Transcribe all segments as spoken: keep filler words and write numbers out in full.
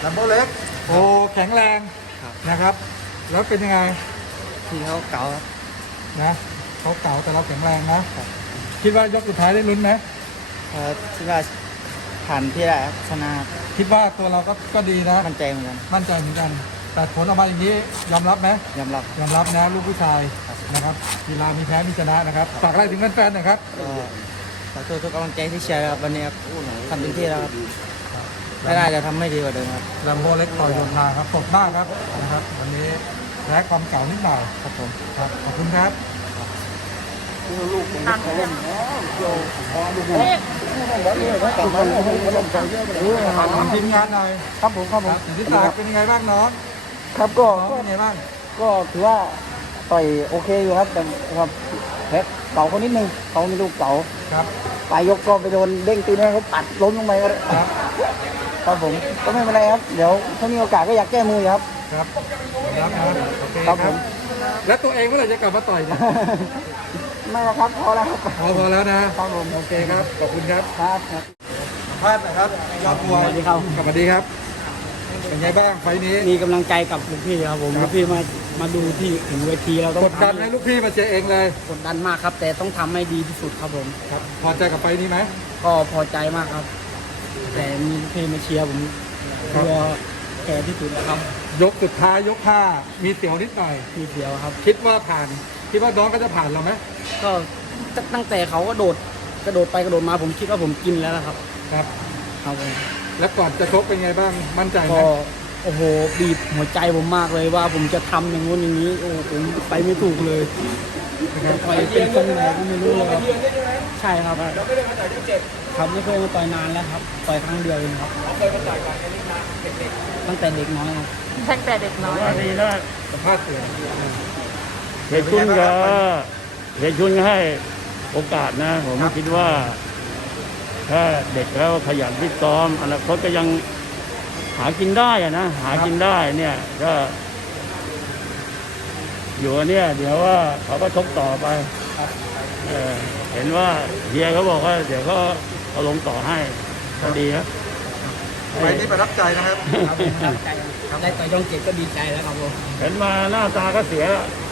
ลัมโบเล็กโอ้แข็งแรงนะครับแล้วเป็นยังไงที่เขาเก่าครับนะเขาเก่าแต่เราแข็งแรงนะคิดว่ายกสุดท้ายได้ลุ้นไหมเออคิดว่าผ่านที่ได้ครับชนะคิดว่าตัวเราก็ก็ดีนะมั่นใจเหมือนกันมั่นใจเหมือนกันแต่ผลออกมาอย่างนี้ยอมรับไหมยอมรับยอมรับนะลูกผู้ชายนะครับกีฬามีแพ้มีชนะนะครับฝากอะไรถึงแฟนๆหน่อยครับก็ขอโทษทุกกำลังใจที่เชียร์ครับวันนี้ครับทำเต็มที่แล้วครับไม่ได้จะทำไม่ดีกว่าเดิมครับลัมโบเล็กต่อยโยนทางครับสดมากครับนะครับวันนี้แพ้ความเก่านิดหน่อยครับผมครับขอบคุณครับลูกของเขาเล่นโยพอลูกนี่ต่อมาเขาเล่นกันเยอะเลยขอบทีมงานหน่อยครับผมครับผมสิทธิศักดิ์เป็นยังไงบ้างน้องครับก็เป็นยังไงบ้างก็ถือว่าต่อยโอเคอยู่ครับแต่ครับแพ้เก่าคนนิดนึงเขามีลูกเก่าครับปลายยกก็ไปโดนเด้งตีนเขาปัดล้มลงไปครับครับผมก็ไม่เป็นไรครับเดี๋ยวถ้ามีโอกาสก็อยากแก้มือครับครับครับโอเคครับผมแล้วตัวเองเมื่อไหร่จะกลับมาต่อยเนี่ยไม่แล้วครับพอแล้วครับพอพอแล้วนะครับผมโอเคครับขอบคุณครับครับครับพาดนะครับยอดบัวสวัสดีครับสวัสดีครับเป็นไงบ้างไฟนี้มีกำลังใจกับลูกพี่ครับผมลูกพี่มามาดูที่ถึงเวทีเราต้องกดดันให้ลูกพี่มาเจอเองเลยกดดันมากครับแต่ต้องทำให้ดีที่สุดครับผมครับพอใจกับไฟนี้ไหมก็พอใจมากครับแต่มีลูกพี่มาเชียร์ผมตัวแก่ที่สุดครับยกสุดท้ายยกห้ามีเสียวนิดหน่อยมีเสียวครับคิดว่าผ่านคิดว่าน้องก็จะผ่านเราไหมก็ตั้งแต่เขาก็โดดกระโดดไปกระโดดมาผมคิดว่าผมกินแล้วครับครับครับผมแล้วก่อนจะชกเป็นไงบ้างมั่นใจไหมก็โอ้โหบีบหัวใจผมมากเลยว่าผมจะทำอย่างงู้นอย่างนี้โอ้ผมไปไม่ถูกเลยจะต่อยเป็นตรงไหนก็ไม่รู้เลยครับใช่ครับครับไม่เคยมาต่อยนานแล้วครับต่อยครั้งเดียวเองครับเคยมาต่อยก่อนนี้นานเด็กๆตั้งแต่เด็กน้อยครับตั้งแต่เด็กน้อยดีนะสัมภาษณ์เสียงเหตุชุนก็เหตุชุนให้โอกาสนะผมคิดว่าถ้าเด็กแล้วขยันฟิตซ้อมอนาคตก็ยังหากินได้อะนะหากินได้เนี่ยก็อยู่เนี่ยเดี๋ยวว่าเขาก็ชกต่อไปเออเห็นว่าเฮียเขาบอกว่าเดี๋ยวก็เอาลงต่อให้ก็ดีครับไปนี้ประทับใจนะครับประทับใจได้ต่อยยองเจ็ดก็ดีใจแล้วครับผมเห็นมาหน้าตาก็เสีย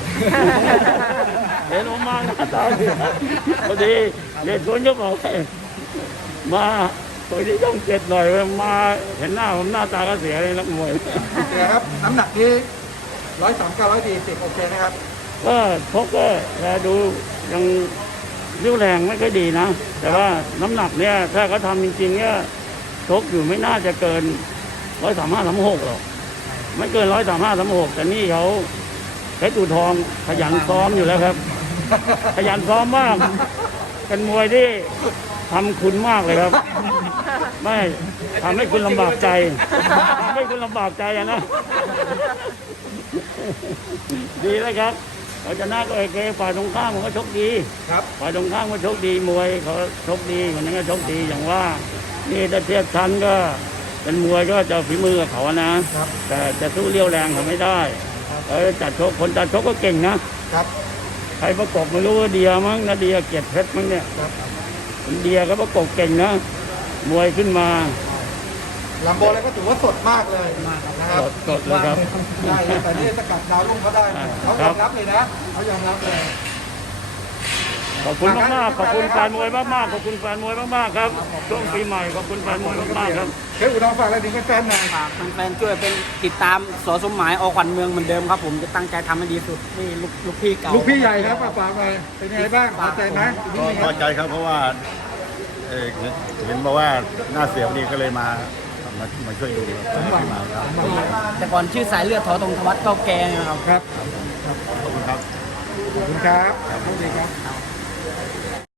เห็นออกมาหน้าตาเสียพอดีเด็กคนก็บอกมาตัวที่ต้องเจ็ดหน่อยมาเห็นหน้าผมหน้าตาก็เสียเลยนักมวยครับน้ำหนักที่ร้อยสามเก้าร้อยสี่สิบโอเคนะครับก็พกก็แลดูยังเรี่ยวแรงไม่ค่อยดีนะแต่ว่าน้ำหนักเนี่ยถ้าเขาทำจริงๆเนี่ยชกอยู่ไม่น่าจะเกินร้อยสามห้าสามหกหรอกไม่เกินร้อยสามห้าสามหกแต่นี่เขาเพชรอู่ทองขยันซ้อมอยู่แล้วครับขยันซ้อมมากเป็นมวยที่ทำคุณมากเลยครับไม่ทำให้คุณลำบากใจทำให้คุณลำบากใจนะดีแล้วครับเขาชนะก็โอเคฝ่ายตรงข้ามมันก็ชกดีครับฝ่ายตรงข้ามก็ชกดีมวยเขาชกดีคนนั้นก็ชกดีอย่างว่านี่ถ้าเทียบชั้นก็เป็นมวยก็จะฝีมือกับเขานะแต่จะสู้เลี้ยวแรงเขาไม่ได้เออจัดชกคนจัดชกก็เก่งนะครับใครประกบไม่รู้ว่าเดียมั้งนะเดียเกียรติเพชรมั้งเนี่ยเดียก็ประกบเก่งนะมวยขึ้นมาลัมโบเลยก็ถือว่าสดมากเลยนะครับสดเลยครับได้แต่นี่สกัดดาวรุ่งเขาได้เขายอมรับเลยนะเขายอมรับเลยขอบคุณมากมากขอบคุณแฟนมวยมากมากขอบคุณแฟนมวยมากมากครับช่วงปีใหม่ขอบคุณแฟนมวยมากมากครับเฮ้ยอุดรฝากอะไรถึงแฟนหน่อยฝากแฟนๆช่วยเป็นติดตามสอสมหมายอขวัญเมืองเหมือนเดิมครับผมจะตั้งใจทำให้ดีสุดนี่ลูกลูกพี่เก่าลูกพี่ใหญ่ครับฝากไปเป็นไงบ้างพอใจไหมพอใจครับเพราะว่าเห็นบอกว่าหน้าเสียดีก็เลยมามามาช่วยดูแต่ก่อนชื่อสายเลือดทอตรงทวัฒน์เข้าแกงครับครับขอบคุณครับขอบคุณครับขอบคุณครับ